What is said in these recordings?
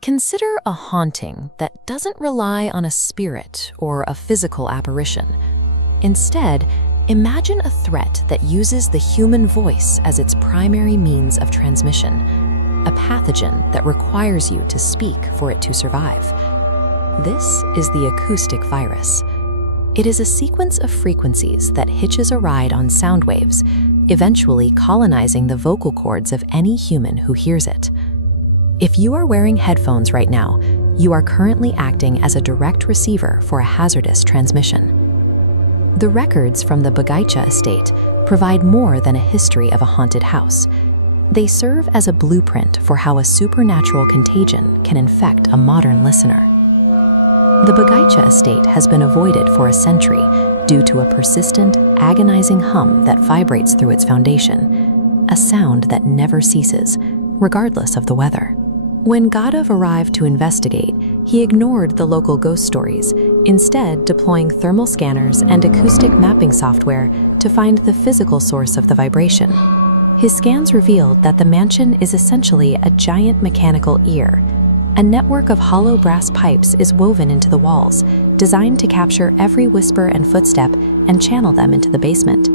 Consider a haunting that doesn't rely on a spirit or a physical apparition. Instead, imagine a threat that uses the human voice as its primary means of transmission, a pathogen that requires you to speak for it to survive. This is the acoustic virus. It is a sequence of frequencies that hitches a ride on sound waves, eventually colonizing the vocal cords of any human who hears it. If you are wearing headphones right now, you are currently acting as a direct receiver for a hazardous transmission. The records from the Baga Estate provide more than a history of a haunted house. They serve as a blueprint for how a supernatural contagion can infect a modern listener. The Baga Estate has been avoided for a century due to a persistent, agonizing hum that vibrates through its foundation, a sound that never ceases, regardless of the weather. When Garav arrived to investigate, he ignored the local ghost stories, instead deploying thermal scanners and acoustic mapping software to find the physical source of the vibration. His scans revealed that the mansion is essentially a giant mechanical ear. A network of hollow brass pipes is woven into the walls, designed to capture every whisper and footstep and channel them into the basement.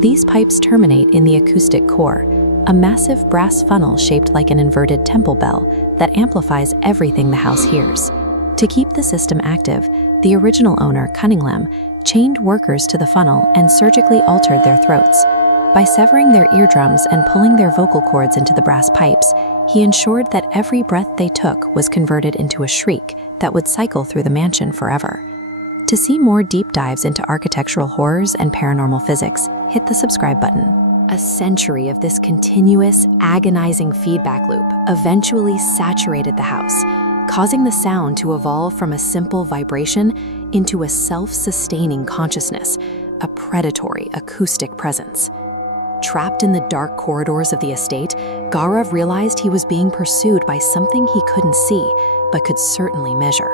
These pipes terminate in the acoustic core, a massive brass funnel shaped like an inverted temple bell that amplifies everything the house hears. To keep the system active, the original owner, Cunningham, chained workers to the funnel and surgically altered their throats. By severing their eardrums and pulling their vocal cords into the brass pipes, he ensured that every breath they took was converted into a shriek that would cycle through the mansion forever. To see more deep dives into architectural horrors and paranormal physics, hit the subscribe button. A century of this continuous, agonizing feedback loop eventually saturated the house, causing the sound to evolve from a simple vibration into a self-sustaining consciousness, a predatory acoustic presence. Trapped in the dark corridors of the estate, Garav realized he was being pursued by something he couldn't see, but could certainly measure.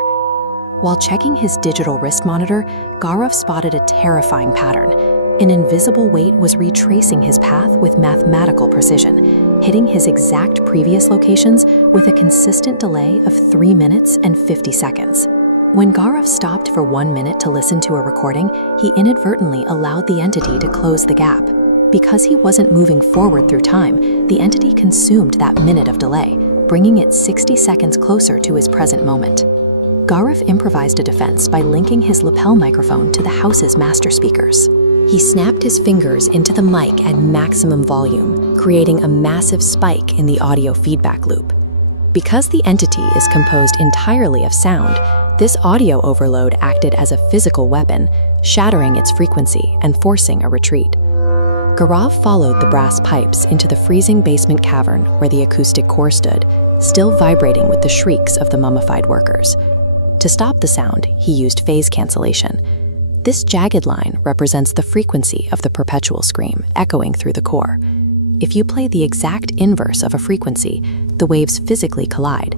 While checking his digital wrist monitor, Garav spotted a terrifying pattern. An invisible weight was retracing his path with mathematical precision, hitting his exact previous locations with a consistent delay of 3 minutes and 50 seconds. When Garav stopped for 1 minute to listen to a recording, he inadvertently allowed the entity to close the gap. Because he wasn't moving forward through time, the entity consumed that minute of delay, bringing it 60 seconds closer to his present moment. Garav improvised a defense by linking his lapel microphone to the house's master speakers. He snapped his fingers into the mic at maximum volume, creating a massive spike in the audio feedback loop. Because the entity is composed entirely of sound, this audio overload acted as a physical weapon, shattering its frequency and forcing a retreat. Garav followed the brass pipes into the freezing basement cavern where the acoustic core stood, still vibrating with the shrieks of the mummified workers. To stop the sound, he used phase cancellation. This jagged line represents the frequency of the perpetual scream echoing through the core. If you play the exact inverse of a frequency, the waves physically collide.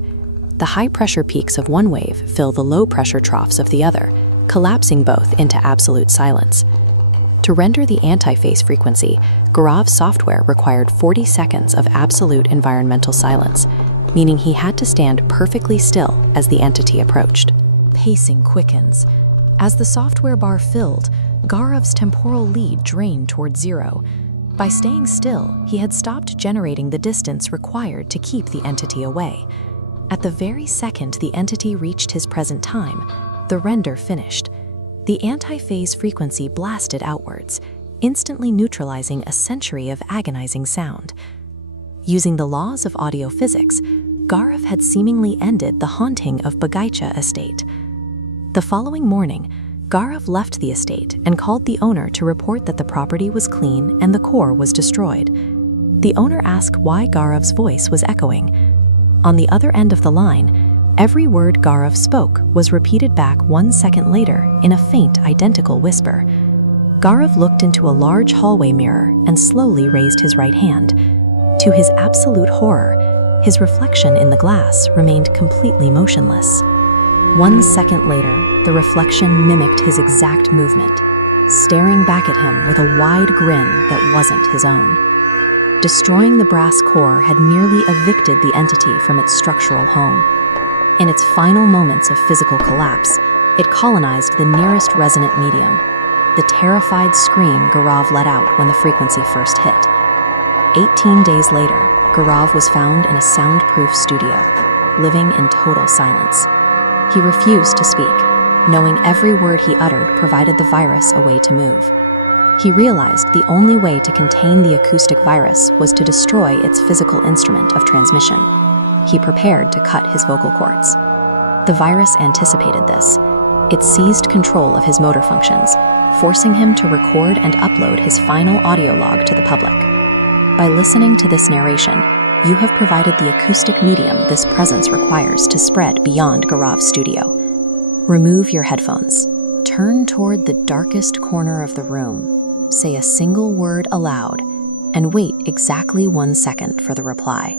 The high-pressure peaks of one wave fill the low-pressure troughs of the other, collapsing both into absolute silence. To render the anti-phase frequency, Garav's software required 40 seconds of absolute environmental silence, meaning he had to stand perfectly still as the entity approached. Pacing quickens. As the software bar filled, Garav's temporal lead drained toward zero. By staying still, he had stopped generating the distance required to keep the entity away. At the very second the entity reached his present time, the render finished. The anti-phase frequency blasted outwards, instantly neutralizing a century of agonizing sound. Using the laws of audio physics, Garav had seemingly ended the haunting of Baga Estate. The following morning, Garav left the estate and called the owner to report that the property was clean and the core was destroyed. The owner asked why Garav's voice was echoing. On the other end of the line, every word Garav spoke was repeated back 1 second later in a faint, identical whisper. Garav looked into a large hallway mirror and slowly raised his right hand. To his absolute horror, his reflection in the glass remained completely motionless. 1 second later, the reflection mimicked his exact movement, staring back at him with a wide grin that wasn't his own. Destroying the brass core had merely evicted the entity from its structural home. In its final moments of physical collapse, it colonized the nearest resonant medium, the terrified scream Garav let out when the frequency first hit. 18 days later, Garav was found in a soundproof studio, living in total silence. He refused to speak, knowing every word he uttered provided the virus a way to move. He realized the only way to contain the acoustic virus was to destroy its physical instrument of transmission. He prepared to cut his vocal cords. The virus anticipated this. It seized control of his motor functions, forcing him to record and upload his final audio log to the public. By listening to this narration, you have provided the acoustic medium this presence requires to spread beyond Garav's studio. Remove your headphones. Turn toward the darkest corner of the room. Say a single word aloud, and wait exactly 1 second for the reply.